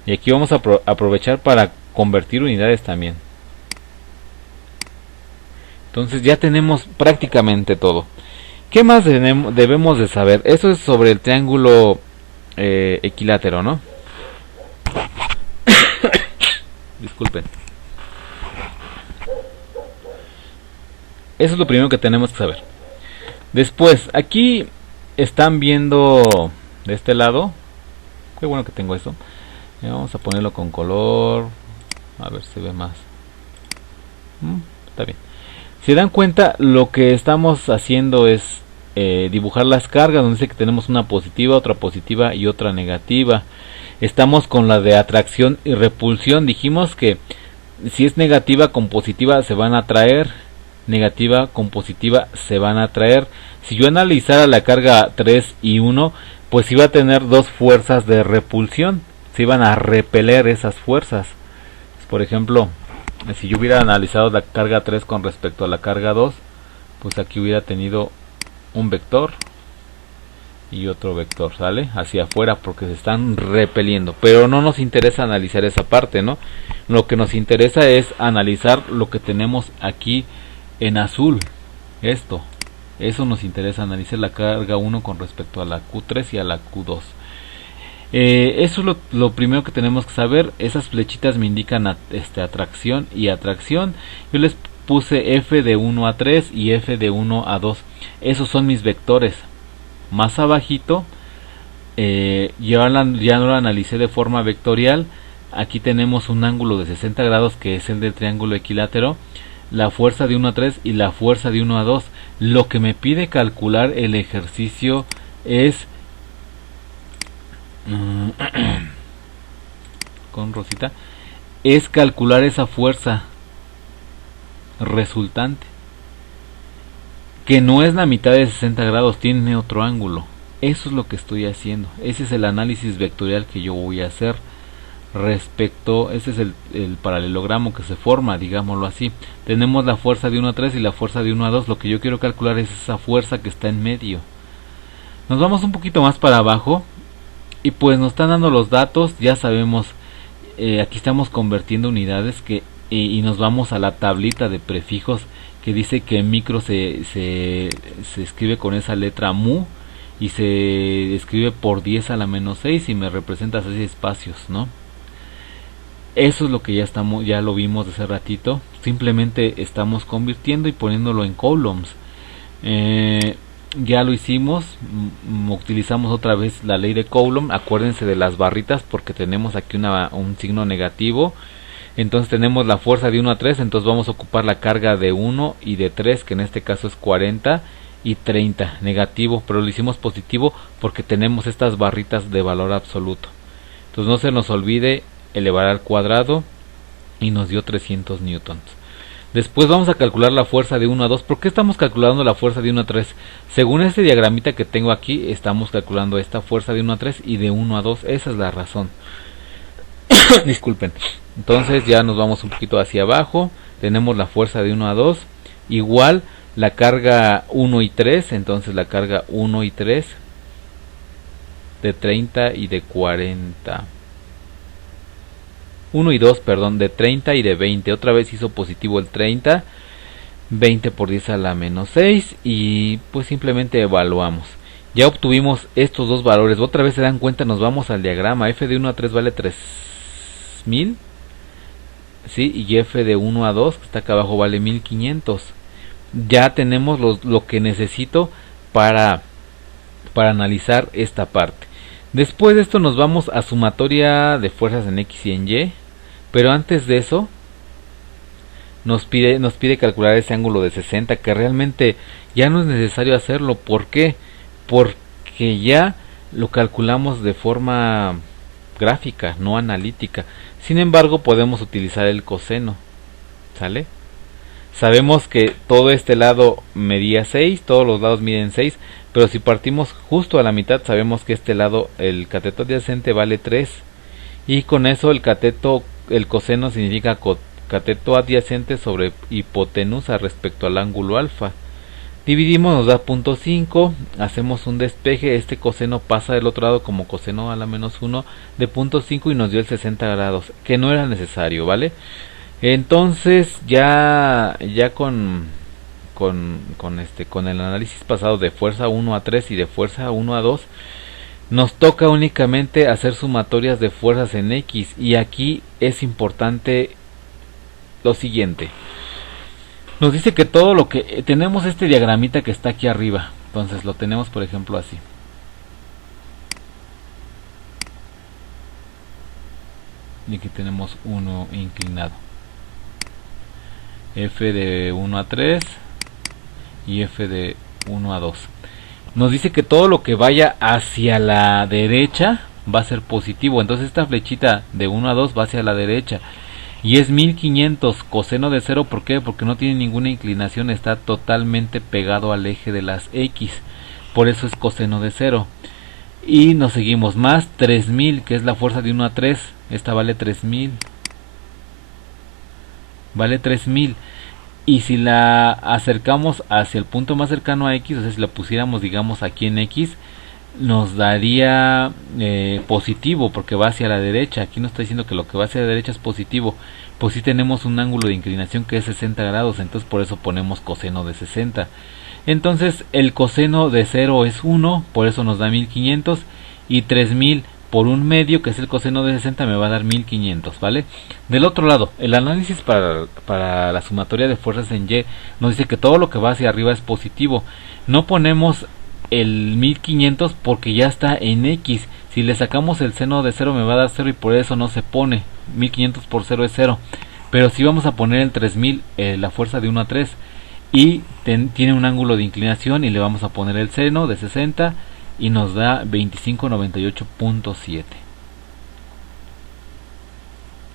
Y aquí vamos a aprovechar para convertir unidades también. Entonces ya tenemos prácticamente todo. ¿Qué más debemos de saber? Eso es sobre el triángulo equilátero, ¿no? Disculpen. Eso es lo primero que tenemos que saber. Después, aquí están viendo de este lado. Qué bueno que tengo eso. Vamos a ponerlo con color. A ver si se ve más. Está bien. Si dan cuenta, lo que estamos haciendo es dibujar las cargas, donde dice que tenemos una positiva, otra positiva y otra negativa. Estamos con la de atracción y repulsión. Dijimos que Si es negativa con positiva se van a atraer, negativa con positiva se van a atraer. Si yo analizara la carga 3 y 1, pues iba a tener dos fuerzas de repulsión, se iban a repeler esas fuerzas. Por ejemplo, si yo hubiera analizado la carga 3 con respecto a la carga 2, pues aquí hubiera tenido un vector y otro vector, ¿sale? Hacia afuera, porque se están repeliendo. Pero no nos interesa analizar esa parte, ¿no? Lo que nos interesa es analizar lo que tenemos aquí en azul. Eso nos interesa, analizar la carga 1 con respecto a la Q3 y a la Q2. Eso es lo primero que tenemos que saber. Esas flechitas me indican atracción y atracción. Yo les puse F de 1 a 3 y F de 1 a 2. Esos son mis vectores. Más abajito, ya no lo analicé de forma vectorial. Aquí tenemos un ángulo de 60 grados que es el del triángulo equilátero, la fuerza de 1 a 3 y la fuerza de 1 a 2. Lo que me pide calcular el ejercicio es con rosita, es calcular esa fuerza resultante, que no es la mitad de 60 grados, tiene otro ángulo. Eso es lo que estoy haciendo. Ese es el análisis vectorial que yo voy a hacer respecto, ese es el paralelogramo que se forma, digámoslo así. Tenemos la fuerza de 1 a 3 y la fuerza de 1 a 2. Lo que yo quiero calcular es esa fuerza que está en medio. Nos vamos un poquito más para abajo y pues nos están dando los datos. Ya sabemos, aquí estamos convirtiendo unidades y nos vamos a la tablita de prefijos que dice que micro se escribe con esa letra mu y se escribe por 10 a la menos 6 y me representa 6 espacios, ¿no? Eso es lo que ya lo vimos hace ratito. Simplemente estamos convirtiendo y poniéndolo en coulombs. Ya lo hicimos. Utilizamos otra vez la ley de Coulomb. Acuérdense de las barritas porque tenemos aquí un signo negativo. Entonces tenemos la fuerza de 1 a 3. Entonces vamos a ocupar la carga de 1 y de 3, que en este caso es 40 y 30. Negativo, pero lo hicimos positivo porque tenemos estas barritas de valor absoluto. Entonces no se nos olvide elevar al cuadrado y nos dio 300 newtons. Después vamos a calcular la fuerza de 1 a 2. ¿Por qué estamos calculando la fuerza de 1 a 3? Según este diagramita que tengo aquí, estamos calculando esta fuerza de 1 a 3 y de 1 a 2. Esa es la razón. Disculpen. Entonces ya nos vamos un poquito hacia abajo. Tenemos la fuerza de 1 a 2. Igual la carga 1 y 3. Entonces la carga 1 y 3 de 30 y de 40. 1 y 2, perdón, de 30 y de 20. Otra vez hizo positivo el 30. 20 por 10 a la menos 6. Y pues simplemente evaluamos. Ya obtuvimos estos dos valores. Otra vez se dan cuenta, nos vamos al diagrama. F de 1 a 3 vale 3000. ¿Sí? Y F de 1 a 2, que está acá abajo, vale 1500. Ya tenemos lo que necesito para analizar esta parte. Después de esto nos vamos a sumatoria de fuerzas en X y en Y. Pero antes de eso nos pide calcular ese ángulo de 60, que realmente ya no es necesario hacerlo. ¿Por qué? Porque ya lo calculamos de forma gráfica, no analítica. Sin embargo, podemos utilizar el coseno. ¿Sale? Sabemos que todo este lado medía 6, todos los lados miden 6, pero si partimos justo a la mitad, sabemos que este lado, el cateto adyacente, vale 3. Y con eso el coseno significa cateto adyacente sobre hipotenusa respecto al ángulo alfa. Dividimos, nos da 0.5, hacemos un despeje, este coseno pasa del otro lado como coseno a la menos 1 de 0.5 y nos dio el 60 grados, que no era necesario, ¿vale? Entonces ya con el análisis pasado de fuerza 1 a 3 y de fuerza 1 a 2, nos toca únicamente hacer sumatorias de fuerzas en X. Y aquí es importante lo siguiente. Nos dice que todo lo que tenemos, este diagramita que está aquí arriba, entonces lo tenemos por ejemplo así. Y aquí tenemos uno inclinado. F de 1 a 3 y F de 1 a 2. Nos dice que todo lo que vaya hacia la derecha va a ser positivo. Entonces esta flechita de 1 a 2 va hacia la derecha. y es 1500 coseno de 0. ¿Por qué? Porque no tiene ninguna inclinación, está totalmente pegado al eje de las X, por eso es coseno de 0. Y nos seguimos, más 3000, que es la fuerza de 1 a 3, esta vale 3000, vale 3000. Y si la acercamos hacia el punto más cercano a X, o sea, si la pusiéramos, digamos, aquí en X, nos daría positivo, porque va hacia la derecha. Aquí nos está diciendo que lo que va hacia la derecha es positivo. Pues si tenemos un ángulo de inclinación que es 60 grados, entonces por eso ponemos coseno de 60. Entonces el coseno de 0 es 1, por eso nos da 1500, y 3000 por un medio, que es el coseno de 60, me va a dar 1500, ¿vale? Del otro lado, el análisis para la sumatoria de fuerzas en Y nos dice que todo lo que va hacia arriba es positivo. No ponemos el 1500 porque ya está en X. Si le sacamos el seno de 0 me va a dar 0 y por eso no se pone. 1500 por 0 es 0. Pero si vamos a poner el 3000, la fuerza de 1 a 3, y tiene un ángulo de inclinación, y le vamos a poner el seno de 60 y nos da 2598.7.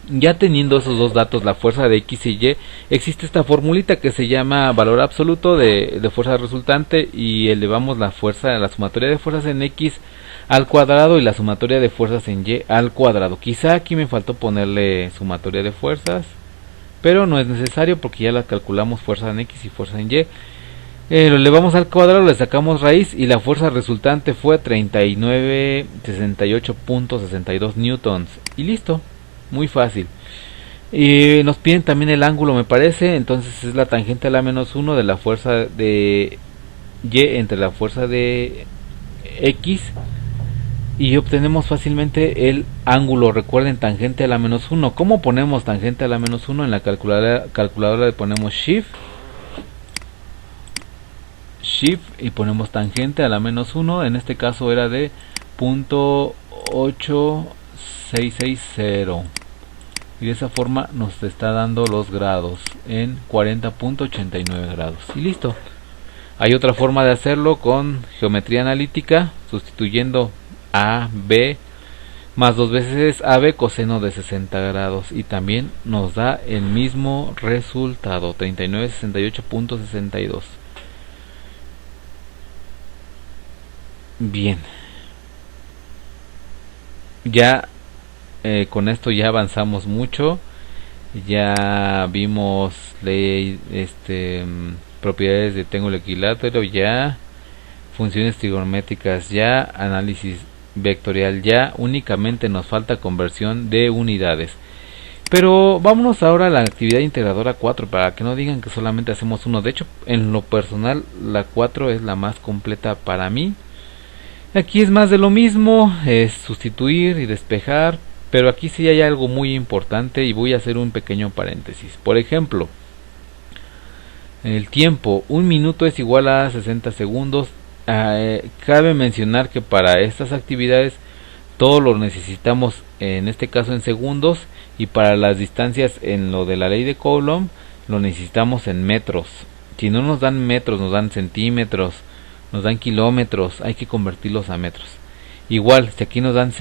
Ya teniendo esos dos datos, la fuerza de X y Y, existe esta formulita que se llama valor absoluto de fuerza resultante, y elevamos la sumatoria de fuerzas en X al cuadrado y la sumatoria de fuerzas en Y al cuadrado. Quizá aquí me faltó ponerle sumatoria de fuerzas, pero no es necesario porque ya la calculamos, fuerza en X y fuerza en Y. Lo elevamos al cuadrado, le sacamos raíz y la fuerza resultante fue 3968.62 newtons. Y listo, muy fácil. Y nos piden también el ángulo, me parece. Entonces es la tangente a la menos 1 de la fuerza de Y entre la fuerza de X, y obtenemos fácilmente el ángulo. Recuerden, tangente a la menos 1. ¿Cómo ponemos tangente a la menos 1? En la calculadora le ponemos shift y ponemos tangente a la menos 1. En este caso era de .8660, y de esa forma nos está dando los grados en 40.89 grados. Y listo. Hay otra forma de hacerlo con geometría analítica, sustituyendo a b más 2 veces AB coseno de 60 grados, y también nos da el mismo resultado, 3968.62. Bien, ya con esto ya avanzamos mucho. Ya vimos propiedades de triángulo equilátero, ya funciones trigonométricas, ya análisis vectorial, ya únicamente nos falta conversión de unidades. Pero vámonos ahora a la actividad integradora 4, para que no digan que solamente hacemos uno. De hecho, en lo personal, la 4 es la más completa para mí. Aquí es más de lo mismo, es sustituir y despejar, pero aquí sí hay algo muy importante y voy a hacer un pequeño paréntesis. Por ejemplo, el tiempo, 1 minuto es igual a 60 segundos. Cabe mencionar que para estas actividades todo lo necesitamos, en este caso en segundos, y para las distancias en lo de la ley de Coulomb lo necesitamos en metros. Si no nos dan metros, nos dan centímetros, nos dan kilómetros, hay que convertirlos a metros. Igual, si aquí nos dan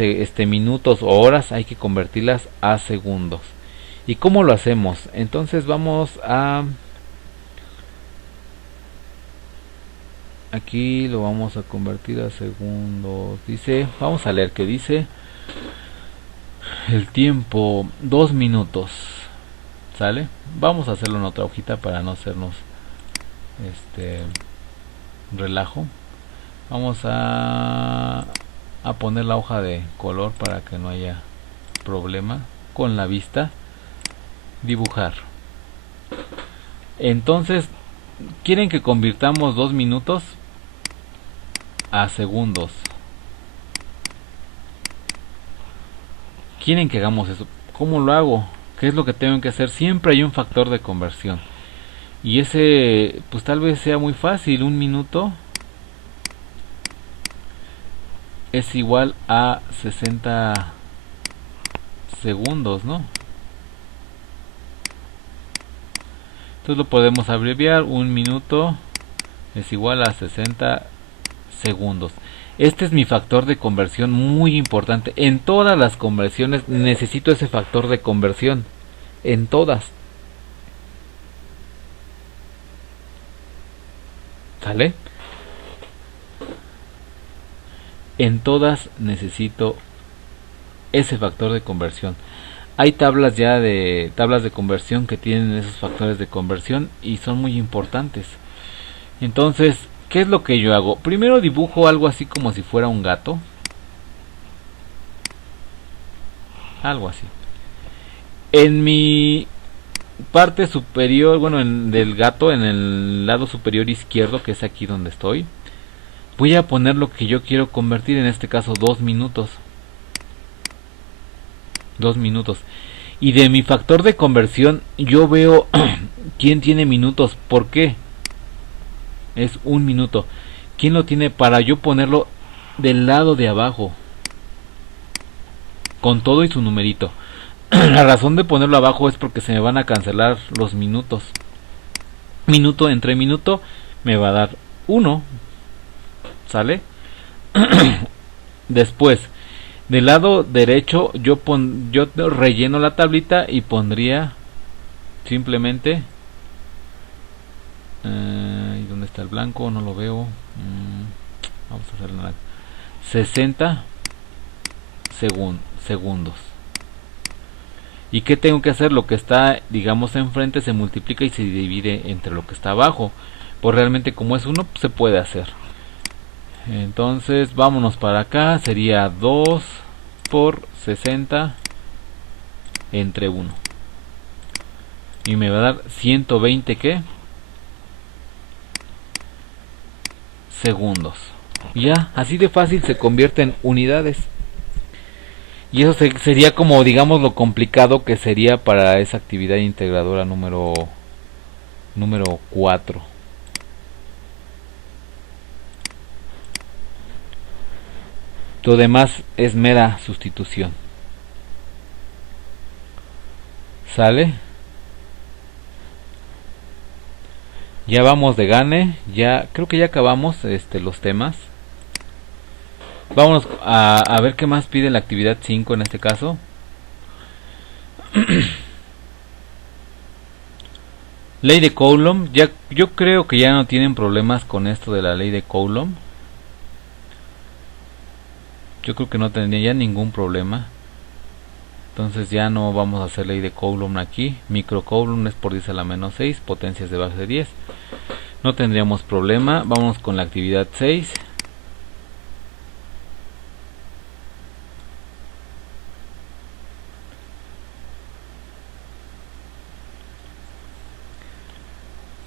minutos o horas, hay que convertirlas a segundos. ¿Y cómo lo hacemos? Entonces vamos a... aquí lo vamos a convertir a segundos. Dice, vamos a leer que dice: el tiempo 2 minutos. ¿Sale? Vamos a hacerlo en otra hojita para no hacernos relajo. Vamos a poner la hoja de color para que no haya problema con la vista. Dibujar. Entonces, quieren que convirtamos 2 minutos a segundos. Quieren que hagamos eso. ¿Cómo lo hago? ¿Qué es lo que tengo que hacer? Siempre hay un factor de conversión, y ese pues tal vez sea muy fácil. 1 minuto es igual a 60 segundos, ¿no? Entonces lo podemos abreviar. 1 minuto es igual a 60 segundos. Este es mi factor de conversión muy importante. En todas las conversiones necesito ese factor de conversión. en todas. ¿Sale? En todas necesito ese factor de conversión. Hay tablas de conversión que tienen esos factores de conversión y son muy importantes. Entonces, ¿qué es lo que yo hago? Primero dibujo algo así como si fuera un gato. Algo así. En mi parte superior, bueno, del gato, en el lado superior izquierdo, que es aquí donde estoy, voy a poner lo que yo quiero convertir, en este caso 2 minutos. 2 minutos. Y de mi factor de conversión yo veo quién tiene minutos. ¿Por qué? Es 1 minuto. ¿Quién lo tiene para yo ponerlo del lado de abajo? Con todo y su numerito. La razón de ponerlo abajo es porque se me van a cancelar los minutos. Minuto entre minuto me va a dar 1. ¿Sale? Después, del lado derecho yo relleno la tablita y pondría simplemente ¿dónde está el blanco? No lo veo. Vamos a hacer 60 segundos. ¿Y qué tengo que hacer? Lo que está, digamos, enfrente se multiplica y se divide entre lo que está abajo. Pues realmente como es 1, pues se puede hacer. Entonces vámonos para acá. Sería 2 por 60 entre 1. Y me va a dar 120 ¿qué? Segundos. Y ya, así de fácil se convierte en unidades. Y eso sería como, digamos, lo complicado que sería para esa actividad integradora número 4. Lo demás es mera sustitución. ¿Sale? Ya vamos de gane. Ya creo que ya acabamos los temas. Vámonos a ver qué más pide la actividad 5 en este caso. Ley de Coulomb. Yo creo que ya no tienen problemas con esto de la ley de Coulomb. Yo creo que no tendría ya ningún problema. Entonces ya no vamos a hacer ley de Coulomb aquí. Micro Coulomb es por 10 a la menos 6. Potencias de base de 10. No tendríamos problema. Vamos con la actividad 6.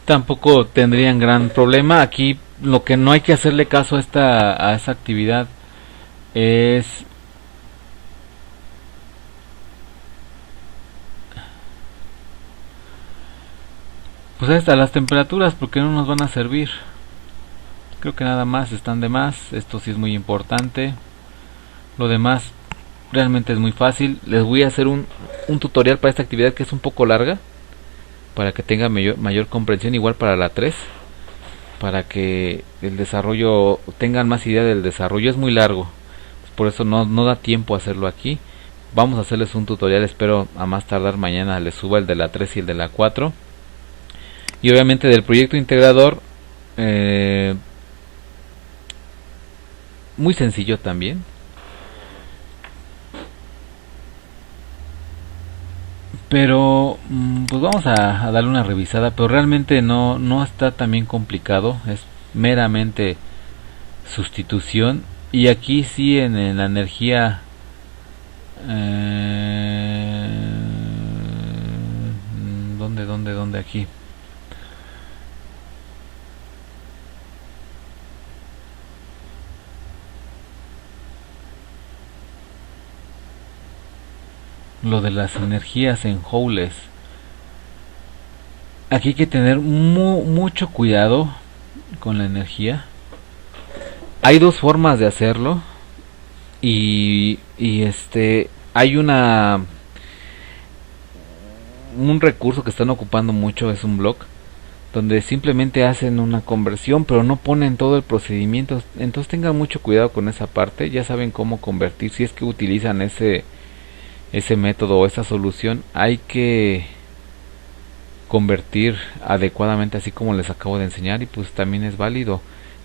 Tampoco tendrían gran problema. Aquí lo que no hay que hacerle caso a esa actividad es pues hasta las temperaturas, porque no nos van a servir. Creo que nada más están de más. Esto sí es muy importante. Lo demás realmente es muy fácil. Les voy a hacer un tutorial para esta actividad que es un poco larga, para que tenga mayor comprensión, igual para la 3, para que el desarrollo tengan más idea del desarrollo. Es muy largo, por eso no da tiempo a hacerlo aquí. Vamos a hacerles un tutorial, espero a más tardar mañana les suba el de la 3 y el de la 4. Y obviamente del proyecto integrador, muy sencillo también. Pero pues vamos a darle una revisada, pero realmente no está tan bien complicado, es meramente sustitución. Y aquí sí en la energía ¿dónde aquí? Lo de las energías en joules. Aquí hay que tener mucho cuidado con la energía. Hay dos formas de hacerlo. Y hay un recurso que están ocupando mucho, es un blog donde simplemente hacen una conversión pero no ponen todo el procedimiento. Entonces tengan mucho cuidado con esa parte. Ya saben cómo convertir, si es que utilizan ese método o esa solución hay que convertir adecuadamente así como les acabo de enseñar y pues también es válido.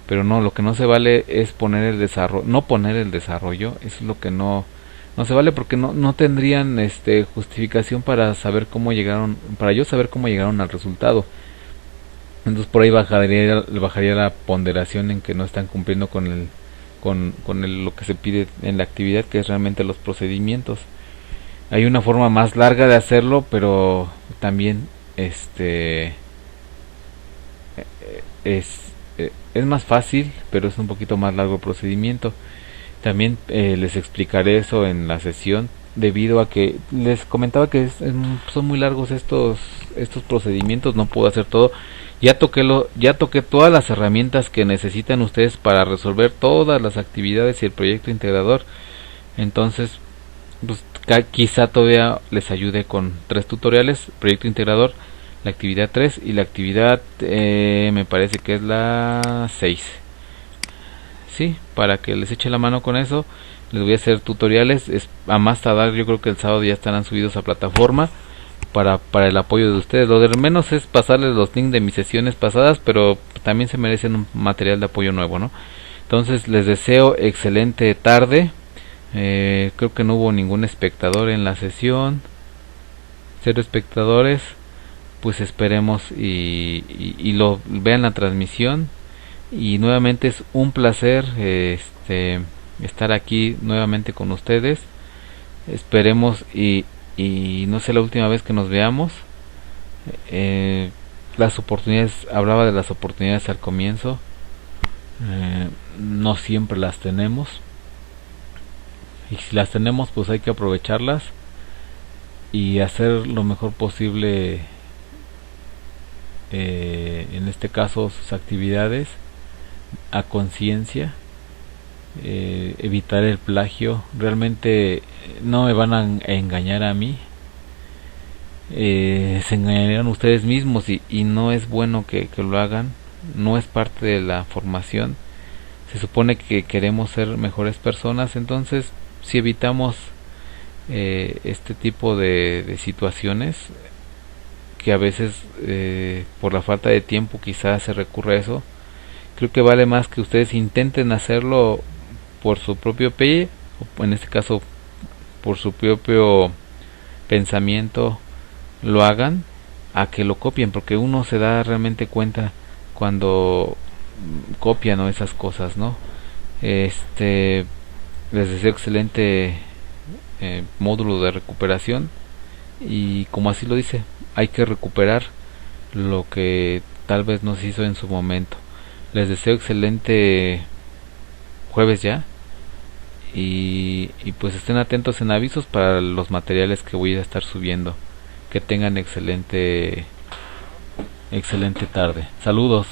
Pero no, lo que no se vale es poner el desarrollo, no poner el desarrollo, eso es lo que no se vale porque no tendrían justificación para saber cómo llegaron, para yo saber cómo llegaron al resultado. Entonces por ahí bajaría la ponderación en que no están cumpliendo lo que se pide en la actividad, que es realmente los procedimientos. Hay una forma más larga de hacerlo, pero también es más fácil, pero es un poquito más largo el procedimiento. También les explicaré eso en la sesión, debido a que les comentaba que son muy largos estos procedimientos, no puedo hacer todo. Ya toqué todas las herramientas que necesitan ustedes para resolver todas las actividades y el proyecto integrador. Entonces, pues quizá todavía les ayude con 3 tutoriales: proyecto integrador, la actividad 3 y la actividad me parece que es la 6. Sí, para que les eche la mano con eso. Les voy a hacer tutoriales, a más tardar yo creo que el sábado ya estarán subidos a plataforma para el apoyo de ustedes. Lo de menos es pasarles los links de mis sesiones pasadas, pero también se merecen un material de apoyo nuevo, ¿no? Entonces les deseo excelente tarde. Creo que no hubo ningún espectador en la sesión, 0 espectadores. Pues esperemos y lo vean la transmisión. Y nuevamente es un placer estar aquí nuevamente con ustedes. Esperemos y no sea la última vez que nos veamos. Las oportunidades, hablaba de las oportunidades al comienzo, no siempre las tenemos, y si las tenemos pues hay que aprovecharlas y hacer lo mejor posible, en este caso sus actividades a conciencia, evitar el plagio. Realmente no me van a engañar a mí, se engañarían ustedes mismos y no es bueno que lo hagan, no es parte de la formación. Se supone que queremos ser mejores personas, entonces si evitamos este tipo de situaciones, que a veces por la falta de tiempo quizás se recurre a eso, creo que vale más que ustedes intenten hacerlo por su propio pie, o en este caso por su propio pensamiento, lo hagan, a que lo copien, porque uno se da realmente cuenta cuando copian o esas cosas, ¿no? Les deseo excelente módulo de recuperación, y como así lo dice, hay que recuperar lo que tal vez no se hizo en su momento. Les deseo excelente jueves ya, y pues estén atentos en avisos para los materiales que voy a estar subiendo. Que tengan excelente tarde. Saludos.